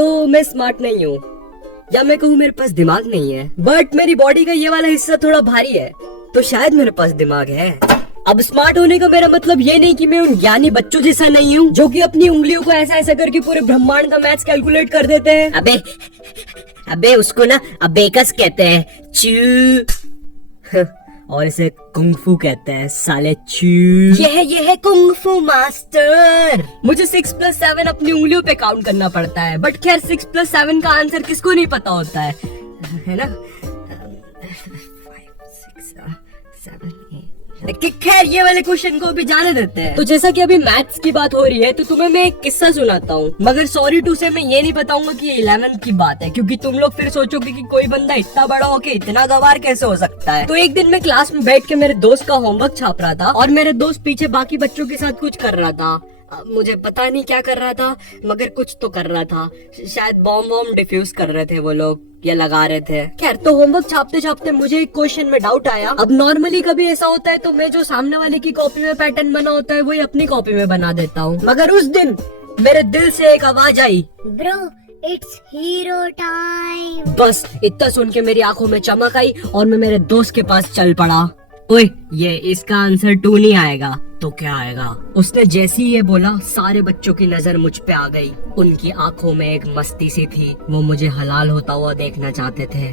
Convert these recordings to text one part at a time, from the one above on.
तो मैं स्मार्ट नहीं हूँ, या मैं कहूँ मेरे पास दिमाग नहीं है, बट मेरी बॉडी का ये वाला हिस्सा थोड़ा भारी है, तो शायद मेरे पास दिमाग है। अब स्मार्ट होने का मेरा मतलब ये नहीं कि मैं उन ज्ञानी बच्चों जैसा नहीं हूँ जो कि अपनी उंगलियों को ऐसा ऐसा करके पूरे ब्रह्मांड का मैथ्स कैलकुलेट कर देते हैं। अबे उसको ना अबेकस कहते हैं, चू। और इसे कुंगफू कहते हैं, साले चू। ये है कुंगफू मास्टर। मुझे 6+7 अपनी उंगलियों पे काउंट करना पड़ता है, बट खैर 6+7 का आंसर किसको नहीं पता होता है ना? 5, 6, 7, 8। खैर ये वाले क्वेश्चन को भी जाने देते हैं। तो जैसा कि अभी मैथ्स की बात हो रही है, तो तुम्हें मैं एक किस्सा सुनाता हूँ, मगर सॉरी टू से मैं ये नहीं बताऊंगा कि ये 11th की बात है, क्योंकि तुम लोग फिर सोचोगे कि कोई बंदा इतना बड़ा होके इतना गवार कैसे हो सकता है। तो एक दिन मैं क्लास में बैठ के मेरे दोस्त का होमवर्क छाप रहा था, और मेरे दोस्त पीछे बाकी बच्चों के साथ कुछ कर रहा था। मुझे पता नहीं क्या कर रहा था, मगर कुछ तो कर रहा था। शायद बॉम्ब डिफ्यूज कर रहे थे वो लोग, या लगा रहे थे। खैर, तो होमवर्क छापते छापते मुझे एक क्वेश्चन में डाउट आया। अब नॉर्मली कभी ऐसा होता है तो मैं जो सामने वाले की कॉपी में पैटर्न बना होता है वही अपनी कॉपी में बना देता हूँ, मगर उस दिन मेरे दिल से एक आवाज आई, ब्रो इट्स हीरो टाइम। बस इतना सुन के मेरी आंखों में चमक आई और मैं मेरे दोस्त के पास चल पड़ा। ओए, ये इसका आंसर 2 नहीं आएगा तो क्या आएगा? उसने जैसे ही ये बोला, सारे बच्चों की नजर मुझ पे आ गई। उनकी आंखों में एक मस्ती सी थी, वो मुझे हलाल होता हुआ देखना चाहते थे।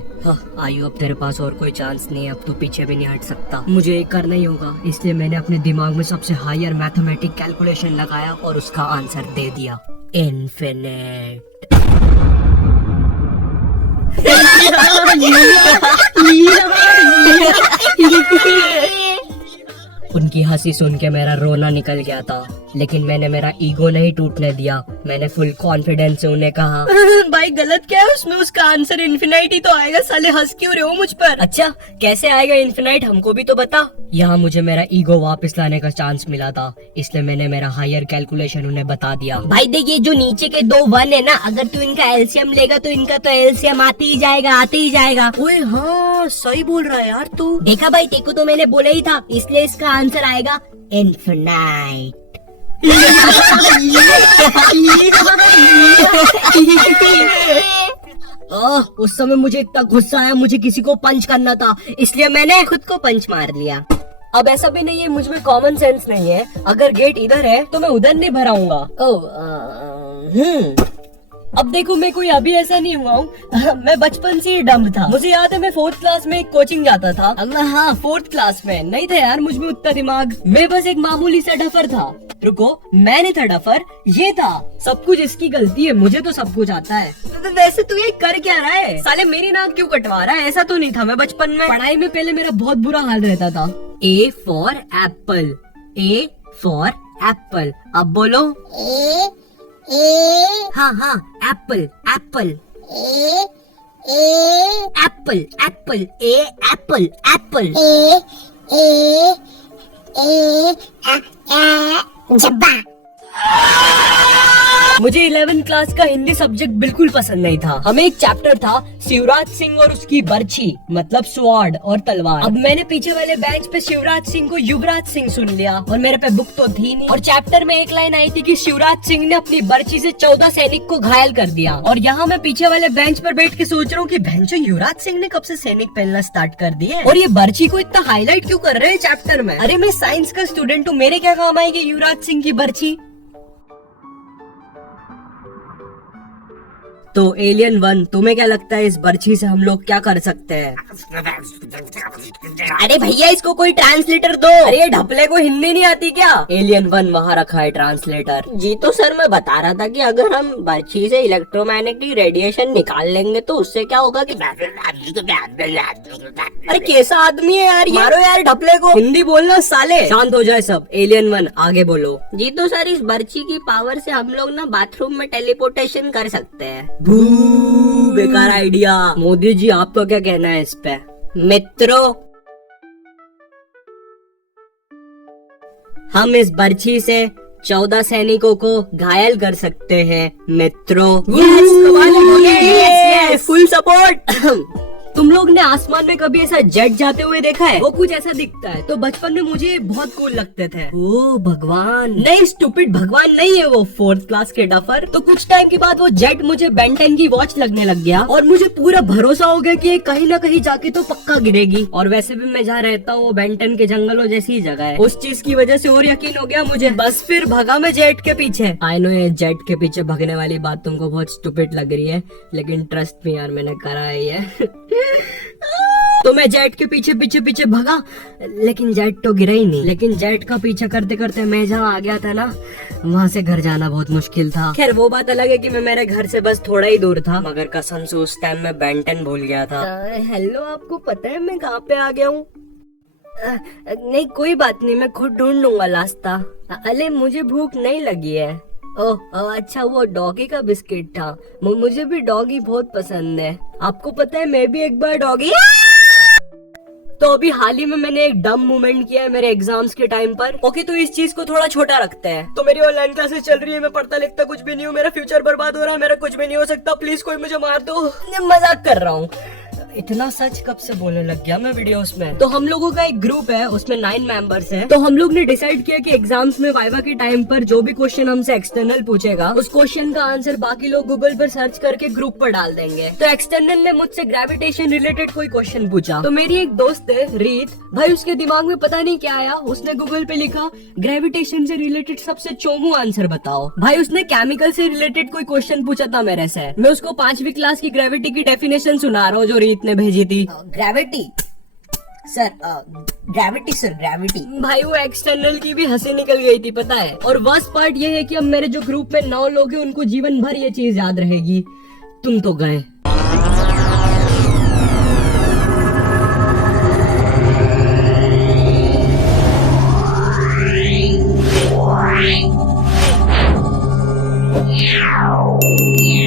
आयु, अब तेरे पास और कोई चांस नहीं है, अब तू पीछे भी नहीं हट सकता। मुझे ये करना ही होगा, इसलिए मैंने अपने दिमाग में सबसे हायर मैथमेटिक कैलकुलेशन लगाया और उसका आंसर दे दिया, इन्फिनिट। उनकी हंसी सुन के मेरा रोना निकल गया था, लेकिन मैंने मेरा ईगो नहीं टूटने दिया। मैंने फुल कॉन्फिडेंस से उन्हें कहा, भाई गलत क्या है उसमें? उसका आंसर इन्फिनाइट ही तो आएगा। साले हंस क्यों रहे हो मुझ पर? अच्छा, कैसे आएगा इन्फिनाइट, हमको भी तो बता। यहाँ मुझे मेरा ईगो वापस लाने का चांस मिला था, इसलिए मैंने मेरा हायर कैलकुलेशन उन्हें बता दिया। भाई देखिए, जो नीचे के 2 1 है ना, अगर तू इनका एलसीएम लेगा तो इनका तो एलसीएम आते ही जाएगा। ओए हाँ, सही बोल रहा है यार तू। देखा भाई, देखो तो मैंने बोला ही था, इसलिए इसका आंसर आएगा इन्फिनाइट। उस समय मुझे इतना गुस्सा आया, मुझे किसी को पंच करना था, इसलिए मैंने खुद को पंच मार लिया। अब ऐसा भी नहीं है मुझ में कॉमन सेंस नहीं है, अगर गेट इधर है तो मैं उधर नहीं भराऊंगा। अब देखो, मैं कोई अभी ऐसा नहीं हुआ हूँ। मैं बचपन से ही डम्ब था। मुझे याद है मैं 4th क्लास में एक कोचिंग जाता था। हाँ, 4th क्लास में नहीं था यार मुझ में उतना दिमाग। मैं बस एक मामूली सा डफर था। रुको, मैं नहीं था डफर, ये था। सब कुछ इसकी गलती है, मुझे तो सब कुछ आता है। तो वैसे तू ये कर क्या रहा है? साले मेरी नाक क्यों कटवा रहा है? ऐसा तो नहीं था। मैं बचपन में पढ़ाई में पहले मेरा बहुत बुरा हाल रहता था। A for Apple, A for Apple. अब बोलो। हाँ, एप्पल एप्पल एप्पल एप्पल, ए एप्पल एप्पल। जब्बा। मुझे 11th क्लास का हिंदी सब्जेक्ट बिल्कुल पसंद नहीं था। हमें एक चैप्टर था शिवराज सिंह और उसकी बर्छी, मतलब स्वॉर्ड और तलवार। अब मैंने पीछे वाले बेंच पे शिवराज सिंह को युवराज सिंह सुन लिया, और मेरे पे बुक तो थी नहीं। और चैप्टर में एक लाइन आई थी कि शिवराज सिंह ने अपनी बर्छी से 14 सैनिक को घायल कर दिया। और यहाँ मैं पीछे वाले बेंच पर बैठ के सोच रहा हूँ कि भैंचो, युवराज सिंह ने कब से सैनिक पहनना स्टार्ट कर दिए, और ये बर्छी को इतना हाईलाइट क्यों कर रहे हैं चैप्टर में? अरे मैं साइंस का स्टूडेंट हूँ, मेरे क्या काम आएगी युवराज सिंह की बर्छी? तो एलियन 1, तुम्हें क्या लगता है इस बर्छी से हम लोग क्या कर सकते हैं? अरे भैया, इसको कोई ट्रांसलेटर दो। अरे ये ढपले को हिंदी नहीं आती क्या? एलियन 1 वहाँ रखा है ट्रांसलेटर। जी तो सर, मैं बता रहा था कि अगर हम बर्छी से इलेक्ट्रोमैग्नेटिक रेडिएशन निकाल लेंगे तो उससे क्या होगा कि अरे कैसा आदमी है यार, मारो यार ढपले को। हिंदी बोलना साले। शांत हो जाए सब। एलियन 1 आगे बोलो। जी तो सर, इस बर्छी की पावर से हम लोग ना बाथरूम में टेलीपोर्टेशन कर सकते हैं। बेकार आइडिया। मोदी जी, आपका क्या कहना है इस पे? मित्रों, हम इस बर्छी से 14 सैनिकों को घायल कर सकते हैं मित्रों। yes, full support. तुम लोग ने आसमान में कभी ऐसा जेट जाते हुए देखा है? वो कुछ ऐसा दिखता है। तो बचपन में मुझे ये बहुत कूल लगते थे। ओ भगवान, नहीं स्टूपिड, भगवान नहीं है वो, 4th क्लास के डफर। तो कुछ टाइम के बाद वो जेट मुझे बेन 10 की वॉच लगने लग गया और मुझे पूरा भरोसा हो गया कि ये कहीं ना कहीं जाके तो पक्का गिरेगी। और वैसे भी मैं जहाँ रहता हूँ वो बेन 10 के जंगलों जैसी ही जगह है। उस चीज की वजह से और यकीन हो गया मुझे। बस फिर भगा मैं जेट के पीछे। आई नो ये जेट के पीछे भगने वाली बात तुमको बहुत स्टूपिड लग रही है, लेकिन ट्रस्ट मी यार, मैंने करा ही है। तो मैं जेट के पीछे पीछे पीछे भगा, लेकिन जेट तो गिरा ही नहीं। लेकिन जेट का पीछा करते करते मैं जहाँ आ गया था ना, वहाँ से घर जाना बहुत मुश्किल था। खैर वो बात अलग है कि मैं मेरे घर से बस थोड़ा ही दूर था, मगर कसम से उस टाइम मैं बेन 10 भूल गया था। हेलो, आपको पता है मैं कहाँ पे आ गया हूँ? नहीं कोई बात नहीं, मैं खुद ढूंढ लूंगा रास्ता। अरे मुझे भूख नहीं लगी है। ओह अच्छा, वो डॉगी का बिस्किट था। मुझे भी डॉगी बहुत पसंद है। आपको पता है मैं भी एक बार डॉगी। तो अभी हाल ही में मैंने एक डम मूवमेंट किया है मेरे एग्जाम्स के टाइम पर। ओके, तो इस चीज को थोड़ा छोटा रखते हैं। तो मेरी ऑनलाइन क्लासेस चल रही है, मैं पढ़ता लिखता कुछ भी नहीं हूँ, मेरा फ्यूचर बर्बाद हो रहा है, मेरा कुछ भी नहीं हो सकता, प्लीज कोई मुझे मार दो। मजाक कर रहा हूँ, इतना सच कब से बोलने लग गया मैं वीडियोस में। तो हम लोगों का एक ग्रुप है, उसमें 9 मेंबर्स हैं। तो हम लोग ने डिसाइड किया कि एग्जाम्स में वाइवा के टाइम पर जो भी क्वेश्चन हमसे एक्सटर्नल पूछेगा, उस क्वेश्चन का आंसर बाकी लोग गूगल पर सर्च करके ग्रुप पर डाल देंगे। तो एक्सटर्नल ने मुझसे ग्रेविटेशन रिलेटेड कोई क्वेश्चन पूछा। तो मेरी एक दोस्त है रीत, भाई उसके दिमाग में पता नहीं क्या आया, उसने गूगल पे लिखा ग्रेविटेशन से रिलेटेड सबसे चोमू आंसर बताओ। भाई उसने केमिकल से रिलेटेड कोई क्वेश्चन पूछा था मेरे से। मैं उसको 5वीं क्लास की ग्रेविटी की डेफिनेशन सुना रहा हूँ जो रीत ने भेजी थी। Gravity sir, gravity sir, gravity. भाई वो एक्सटर्नल की भी हंसी निकल गई थी पता है। और वर्स्ट पार्ट ये है कि अब मेरे जो ग्रुप में 9 लोग हैं उनको जीवन भर ये चीज याद रहेगी। तुम तो गए। Yeah.